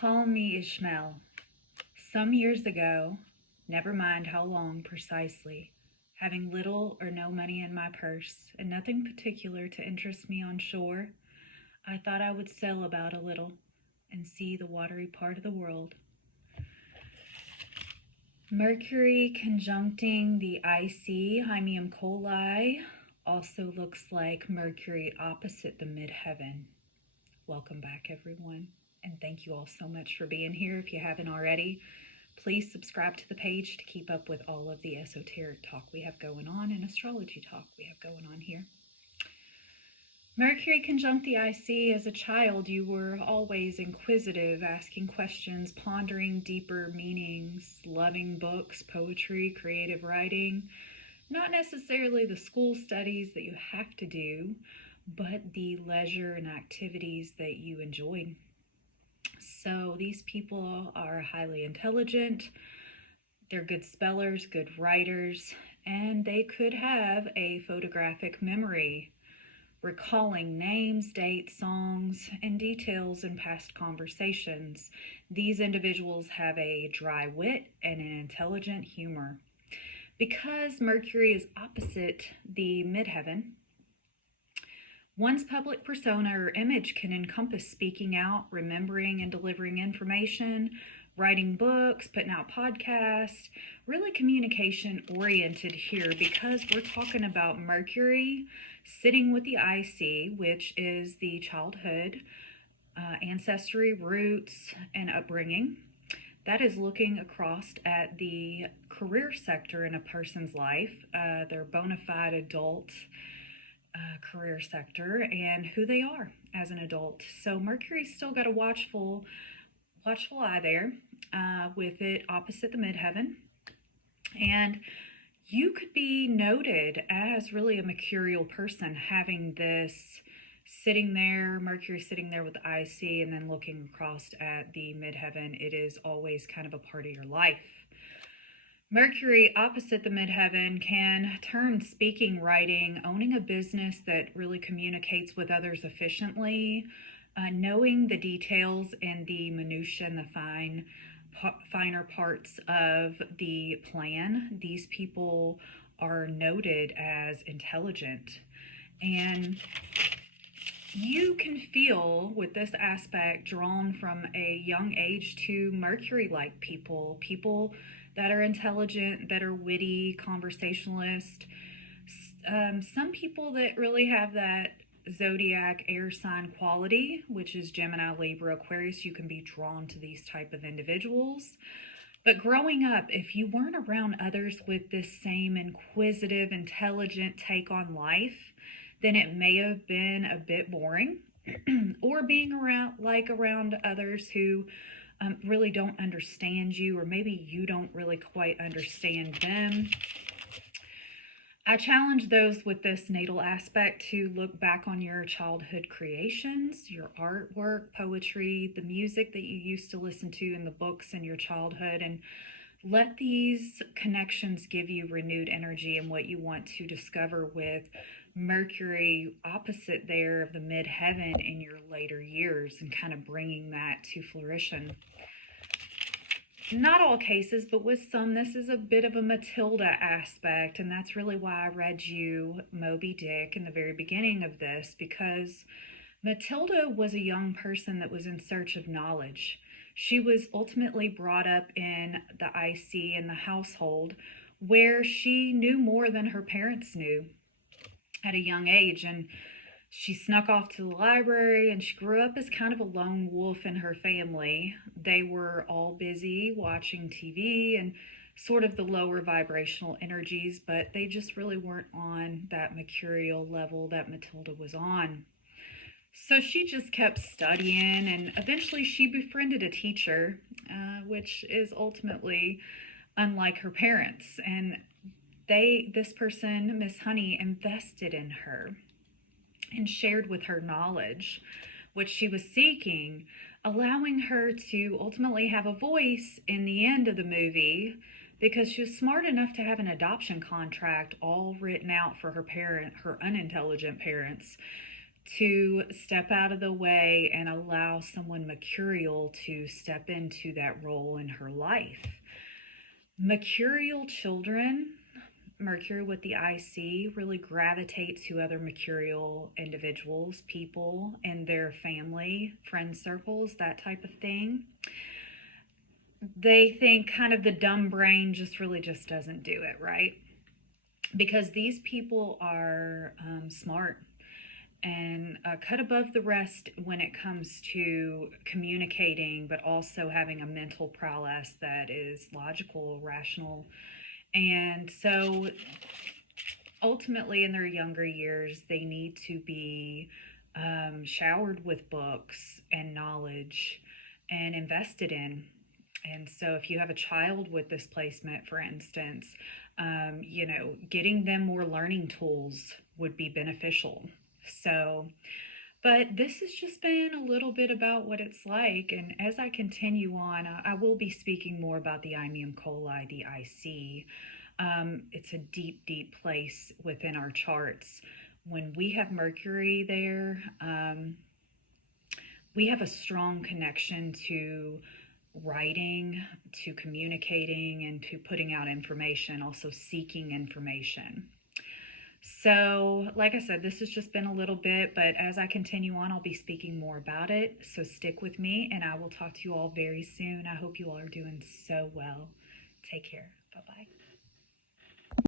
Call me Ishmael. Some years ago, never mind how long precisely, having little or no money in my purse and nothing particular to interest me on shore, I thought I would sail about a little and see the watery part of the world. Mercury conjuncting the icy Hymium coli also looks like Mercury opposite the midheaven. Welcome back, everyone, and thank you all so much for being here. If you haven't already, please subscribe to the page to keep up with all of the esoteric talk we have going on and astrology talk we have going on here. Mercury conjunct the IC. As a child, you were always inquisitive, asking questions, pondering deeper meanings, loving books, poetry, creative writing. Not necessarily the school studies that you have to do, but the leisure and activities that you enjoyed. So these people are highly intelligent, they're good spellers, good writers, and they could have a photographic memory, recalling names, dates, songs, and details in past conversations. These individuals have a dry wit and an intelligent humor. Because Mercury is opposite the midheaven, one's public persona or image can encompass speaking out, remembering and delivering information, writing books, putting out podcasts, really communication oriented here because we're talking about Mercury sitting with the IC, which is the childhood, ancestry, roots, and upbringing. That is looking across at the career sector in a person's life, their bona fide adult career sector, and who they are as an adult. So Mercury's still got a watchful eye there, with it opposite the midheaven. And you could be noted as really a mercurial person, having this sitting there, Mercury sitting there with the IC and then looking across at the midheaven. It is always kind of a part of your life. Mercury opposite the midheaven can turn speaking, writing, owning a business that really communicates with others efficiently, knowing the details and the minutiae and the finer parts of the plan. These people are noted as intelligent, and you can feel with this aspect drawn from a young age to Mercury-like people that are intelligent, that are witty, conversationalist. Some people that really have that zodiac air sign quality, which is Gemini, Libra, Aquarius, you can be drawn to these type of individuals. But growing up, if you weren't around others with this same inquisitive, intelligent take on life, then it may have been a bit boring. Or being around others who really don't understand you, or maybe you don't really quite understand them. I challenge those with this natal aspect to look back on your childhood creations, your artwork, poetry, the music that you used to listen to in the books in your childhood, and let these connections give you renewed energy in what you want to discover with Mercury opposite there of the midheaven in your later years, and kind of bringing that to fruition. Not all cases, but with some, this is a bit of a Matilda aspect, and that's really why I read you Moby Dick in the very beginning of this, because Matilda was a young person that was in search of knowledge. She was ultimately brought up in the IC, in the household, where she knew more than her parents knew at a young age, and she snuck off to the library, and she grew up as kind of a lone wolf in her family. They were all busy watching TV and sort of the lower vibrational energies, but they just really weren't on that mercurial level that Matilda was on. So she just kept studying, and eventually she befriended a teacher, which is ultimately unlike her parents. And this person, Miss Honey, invested in her and shared with her knowledge, which she was seeking, allowing her to ultimately have a voice in the end of the movie, because she was smart enough to have an adoption contract all written out for her unintelligent parents, to step out of the way and allow someone mercurial to step into that role in her life. Mercurial children, Mercury with the IC, really gravitate to other mercurial individuals, people in their family, friend circles, that type of thing. They think kind of the dumb brain just doesn't do it, right? Because these people are smart and cut above the rest when it comes to communicating, but also having a mental prowess that is logical, rational. And so ultimately, in their younger years, they need to be showered with books and knowledge and invested in. And so, if you have a child with this placement, for instance, getting them more learning tools would be beneficial. So, but this has just been a little bit about what it's like. And as I continue on, I will be speaking more about the Imium coli, the IC. It's a deep, deep place within our charts. When we have Mercury there, we have a strong connection to writing, to communicating, and to putting out information, also seeking information. So, like I said, this has just been a little bit, but as I continue on, I'll be speaking more about it. So, stick with me, and I will talk to you all very soon. I hope you all are doing so well. Take care. Bye bye.